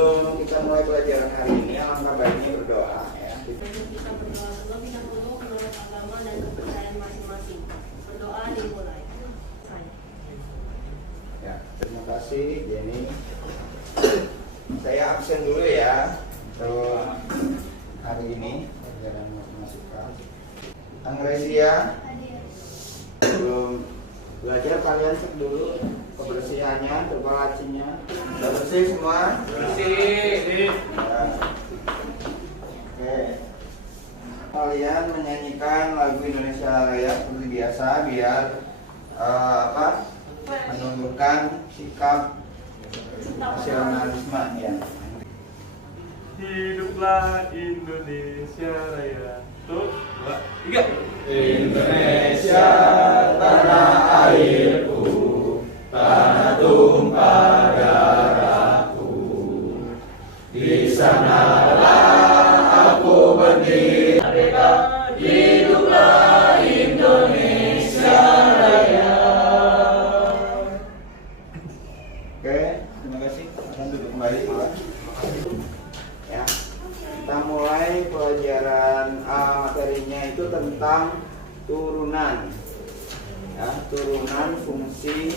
Sebelum kita mulai pelajaran hari ini, alangkah baiknya berdoa ya. Kita berdoa terlebih dahulu menurut agama dan kepercayaan masing-masing. Berdoa dimulai. Ya, terima kasih Jenny. Saya absen dulu ya untuk hari ini pelajaran matematika. Angresia, belum belajar kalian cek dulu kebersihannya, terpalacinya. Sudah bersih semua? Bersih. Ya. Oke. Kalian menyanyikan lagu Indonesia Raya seperti biasa biar menunjukkan sikap nasionalisme ya. Hiduplah Indonesia Raya. Tuh, 2, 3. Indonesia tanah airku, tanah tumpah darahku. Di sanalah aku berdiri. Hiduplah Indonesia Raya. Oke, terima kasih. Akan duduk kembali Pak. Ya, kita mulai pelajaran materinya itu tentang turunan. Ya, turunan fungsi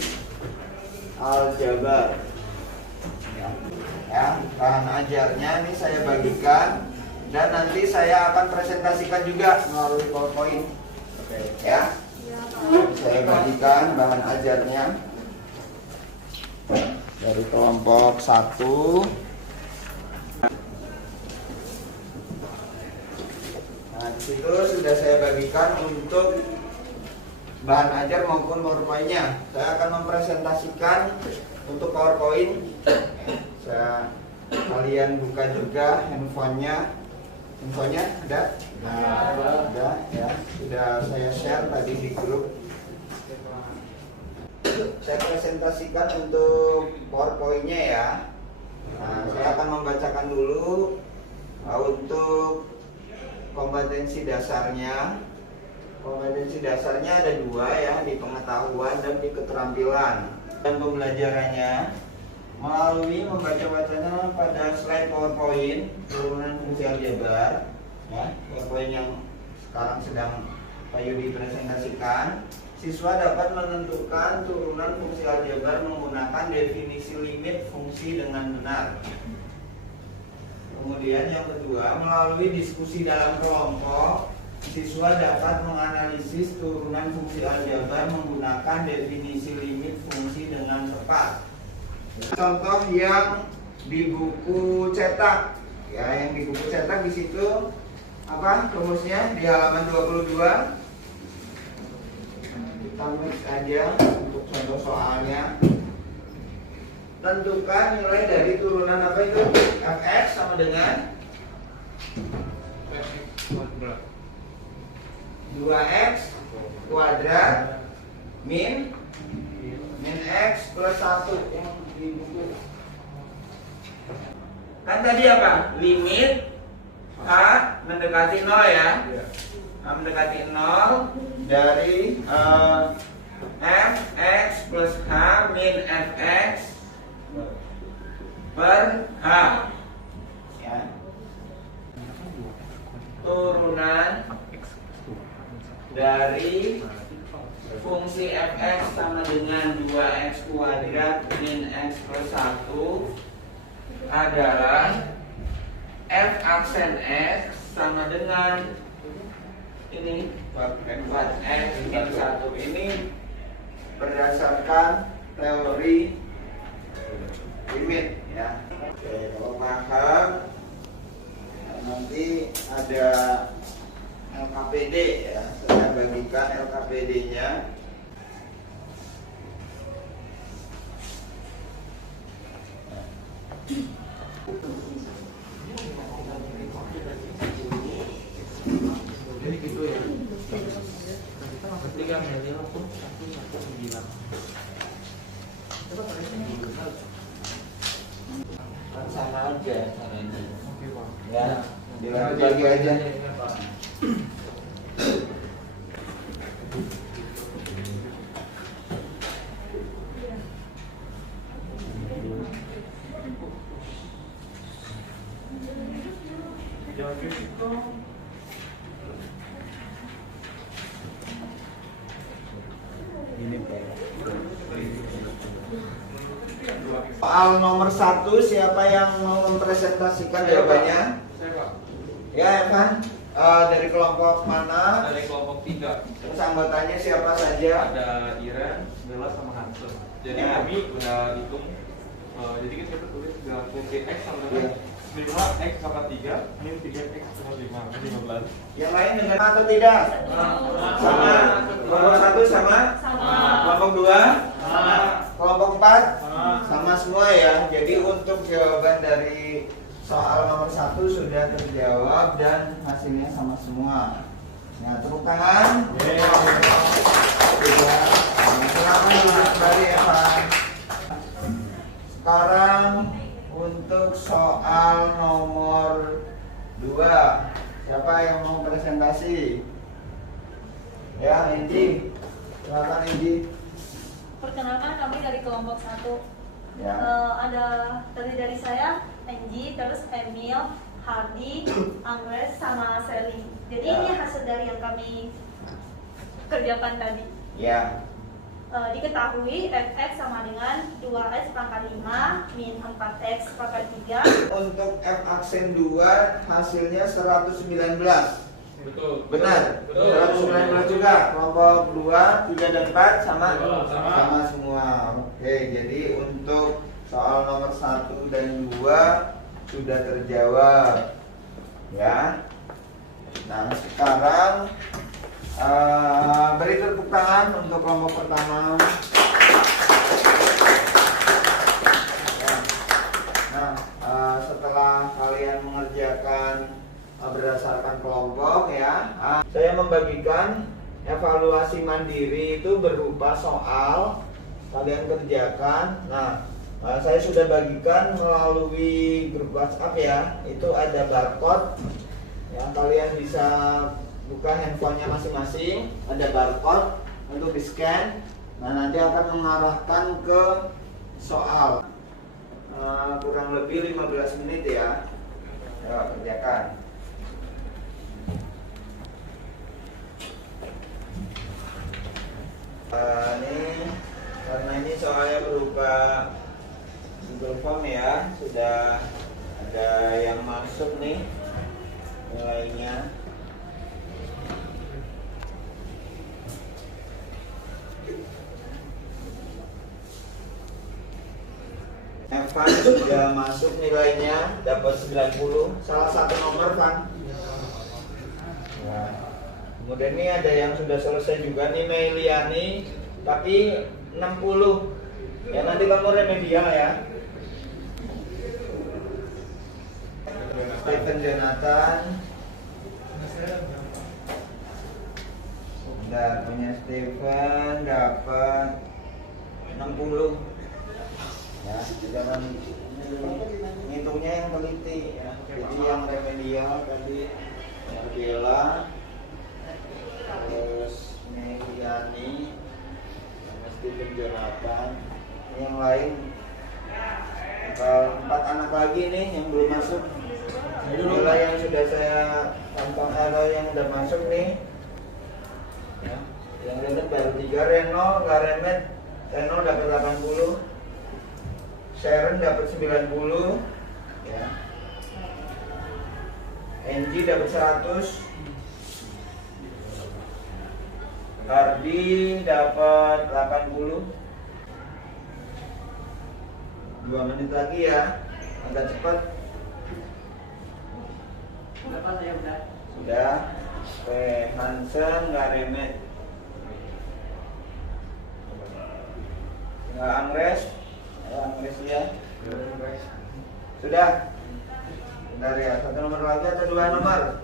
aljabar. Ya, bahan ajarnya ini saya bagikan dan nanti saya akan presentasikan juga melalui PowerPoint. Ya, saya bagikan bahan ajarnya dari kelompok 1. Nah, disitu sudah saya bagikan untuk bahan ajar maupun PowerPoint-nya. Saya akan mempresentasikan untuk PowerPoint. Kalian buka juga handphonenya. Infonya ada? Ada ya. Sudah saya share tadi di grup. Saya presentasikan untuk PowerPoint-nya ya. Nah, saya akan membacakan dulu untuk kompetensi dasarnya. Kompetensi dasarnya ada 2 ya, di pengetahuan dan di keterampilan. Dan pembelajarannya melalui membaca-bacanya pada slide PowerPoint turunan fungsi aljabar ya, PowerPoint yang sekarang sedang Pak Yudi presentasikan. Siswa dapat menentukan turunan fungsi aljabar menggunakan definisi limit fungsi dengan benar. Kemudian yang kedua, melalui diskusi dalam kelompok, siswa dapat menganalisis turunan fungsi aljabar menggunakan definisi limit fungsi dengan tepat. Contoh yang di buku cetak, ya, yang di buku cetak di situ apa rumusnya di halaman 22. Kita mix aja untuk contoh soalnya. Tentukan nilai dari turunan apa itu? Fx sama dengan 2x kuadrat min x plus 1 yang di buku. Kan tadi apa? Limit H mendekati 0 ya. H mendekati 0 dari fx plus h min fx per h ya. Turunan dari fungsi fx sama dengan 2x kuadrat min x plus 1 adalah f aksen x sama dengan ini 4x min 1 ini berdasarkan teori limit ya. Oke, kalau paham nanti ada LKPD ya, saya bagikan LKPD-nya. Jadi gitu ya. Ketika milih langsung 119. Coba kan sama aja sama ini. Ya, dibagi aja. Berisik dong. Soal nomor 1, siapa yang mau mempresentasikan jawabannya? Saya Pak. Ya, Evan. Dari kelompok mana? Dari kelompok 3. Terus anggotanya siapa saja? Ada Iren, Bella sama Hansen. Jadi Ya. kami udah hitung. Jadi kita tulis gerakan X sama Ya. 5 X sama 3 min 3 X sama 5 15. Yang lain dengan atau tidak? Sama. Kelompok 1 sama? Sama. Kelompok 2? Sama. Kelompok 4? Sama. Sama semua ya. Jadi untuk jawaban dari soal nomor 1 sudah terjawab dan hasilnya sama semua. Nah, tepuk tangan. Sudah. Selamat duduk kembali ya Pak. Sekarang untuk soal nomor 2, siapa yang mau presentasi? Ya, Indi. Silakan Indi. Perkenalkan, kami dari kelompok 1. Ya. Ada tadi dari saya, Angie, terus Emil, Hardy, Angres, sama Sally. Jadi Ya. ini hasil dari yang kami kerjakan tadi. Ya. Diketahui fx sama dengan 2x pangkat 5 min 4x pangkat 3. Untuk F aksen 2 hasilnya 119. Betul. Benar. Betul. 119 juga. Kelompok 2, 3 dan 4 sama? Sama. Sama semua. Oke, jadi untuk soal nomor 1 dan 2 sudah terjawab. Ya. Nah, sekarang beri tepuk tangan untuk kelompok pertama. Nah, setelah kalian mengerjakan berdasarkan kelompok ya, saya membagikan evaluasi mandiri itu berupa soal kalian kerjakan. Nah, saya sudah bagikan melalui grup WhatsApp ya. Itu ada barcode yang kalian bisa buka handphonenya masing-masing, ada barcode untuk di scan. Nah, nanti akan mengarahkan ke soal. Kurang lebih 15 menit ya. Ayo kerjakan. Ini karena ini soalnya berupa Google Form ya, sudah ada yang masuk nih nilainya. Evan sudah masuk nilainya, dapat 90, salah satu nomor Van. Nah, kemudian ini ada yang sudah selesai juga nih, Meiliani, tapi 60. Ya nanti kamu remedial ya. Stephen Jonathan. Udah punya Stephen, dapat 60. Ya, jangan ngitungnya yang teliti ya. Jadi yang remedial tadi Bella, terus Meiliani, Stephen Jonathan. Yang lain 4 anak lagi nih yang belum masuk. Inilah yang sudah saya tampang, yang udah masuk nih ya. Yang Remet baru 3, Reno, Garemet, Reno dapat 80, Sharon dapat 90 ya. Angie dapat 100, Hardy dapat 80. 2 menit lagi ya, agak cepat. Berapa saya udah? Sudah. Oke, Hansen nggak remet. Nggak Angres. Angres ya. Sudah. Bentar ya, 1 nomor lagi atau 2 nomor?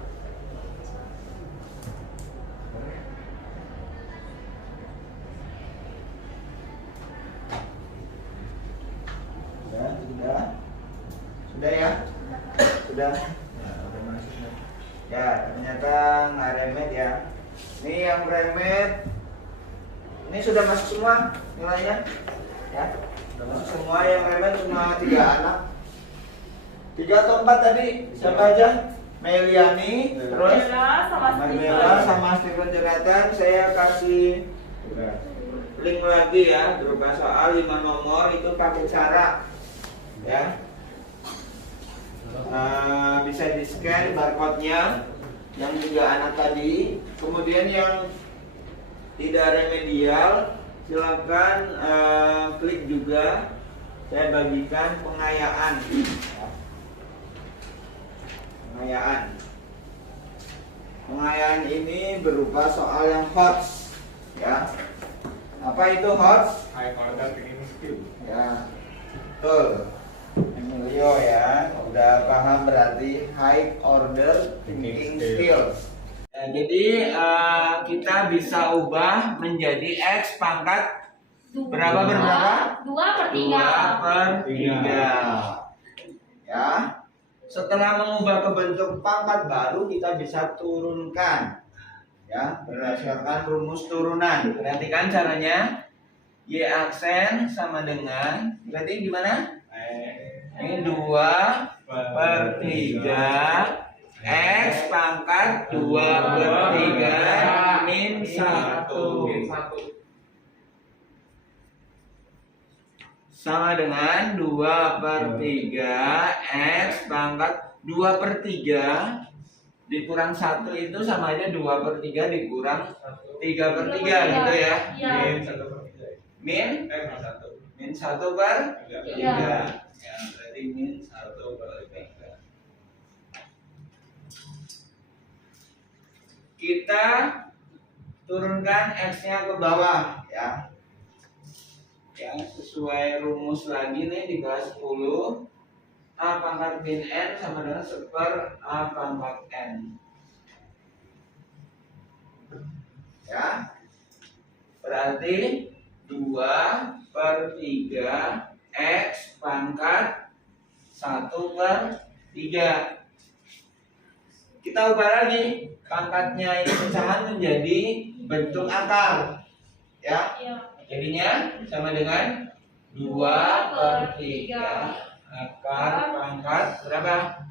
Sudah ya? Sudah. Ya, ternyata nggak remet ya. Ini yang remet. Ini sudah masuk semua nilainya. Ya, sudah masuk semua. Yang remet cuma 3 anak. 3 atau 4 tadi? Siapa aja? Meliani, terus Marbella sama Stephen Jonathan. Saya kasih link lagi ya, berupa soal 5 nomor itu pakai cara ya. Bisa di scan barcode-nya yang 3 anak tadi. Kemudian yang tidak remedial silakan klik juga. Saya bagikan pengayaan ya. Pengayaan ini berupa soal yang HOTS ya. Apa itu HOTS? High order thinking skill. Ya, betul. Emilio ya, udah paham berarti high order thinking skills. Ya, jadi kita bisa ubah menjadi X pangkat berapa? 2/3. Ya. Setelah mengubah ke bentuk pangkat baru, kita bisa turunkan ya berdasarkan rumus turunan. Perhatikan caranya. Y aksen sama dengan, berarti gimana? Ini 2/3 X pangkat 2/3 min 1 sama dengan 2/3 X pangkat 2/3 dikurang 1 itu sama aja 2/3 dikurang 3/3 gitu ya. Min 1/3 ya, berarti min 1/3. Kita turunkan X-nya ke bawah ya. Ya, sesuai rumus lagi nih di kelas 10. A pangkat min N sama dengan 1/A pangkat N. Ya. Berarti 2/3 X pangkat 1/3. Kita ubah lagi. Pangkatnya ini pecahan menjadi bentuk akar. Ya. Jadinya sama dengan 2/3 akar pangkat berapa?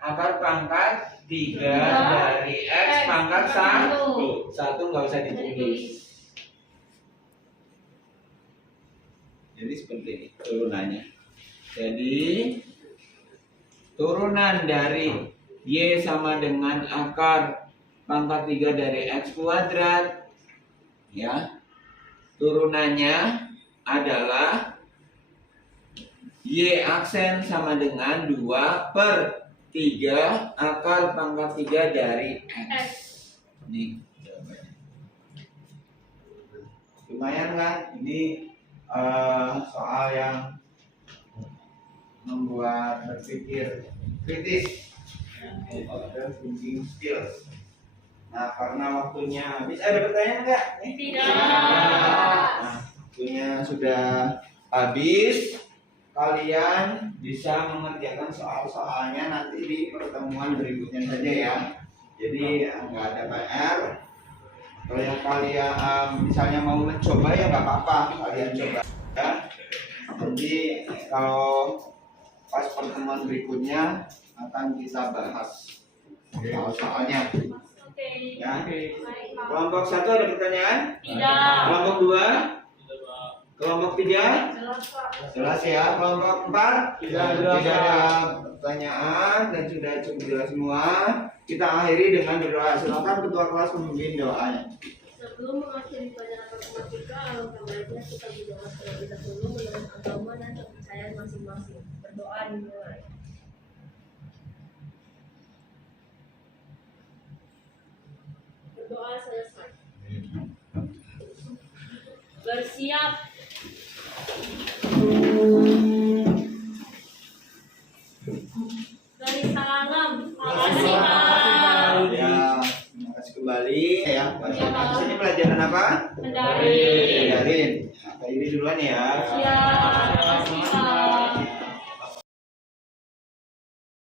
Akar pangkat 3 dari X pangkat 1. 1 nggak usah ditulis. Jadi seperti ini turunannya. Jadi turunan dari Y sama dengan akar pangkat 3 dari X kuadrat ya. Turunannya adalah Y aksen sama dengan 2/3 akar pangkat 3 dari X. Ini jawabannya. Lumayan kan? Ini soal yang membuat berpikir kritis. Order thinking skills. Nah, karena waktunya habis, ada pertanyaan nggak? Tidak. Nah, waktunya sudah habis. Kalian bisa mengerjakan soal-soalnya nanti di pertemuan berikutnya saja ya. Jadi nggak ada PR. Kalau yang kalian misalnya mau mencoba ya nggak apa-apa, kalian coba ya. Jadi kalau pas pertemuan berikutnya akan kita bahas soal-soalnya. Ya. Kelompok 1 ada pertanyaan? Tidak. Kelompok 2? Kelompok 3? Jelas ya. Kelompok 4? Tidak ada pertanyaan dan sudah cukup jelas semua. Kita akhiri dengan berdoa. Silakan ketua kelas memimpin doanya. Sebelum mengakhiri pelajaran matematika, alangkah baiknya kita berdoa terlebih dahulu menurut agama dan kepercayaan masing-masing. Berdoa dimulai. Berdoa selesai. Bersiap. Garis salam. Makasih, Pak. Ya, terima kasih kembali ya. Di sini pelajaran apa? Mandarin. Mandarin. Nah, Kak Yuri duluan ya. Siap. Makasih, Pak.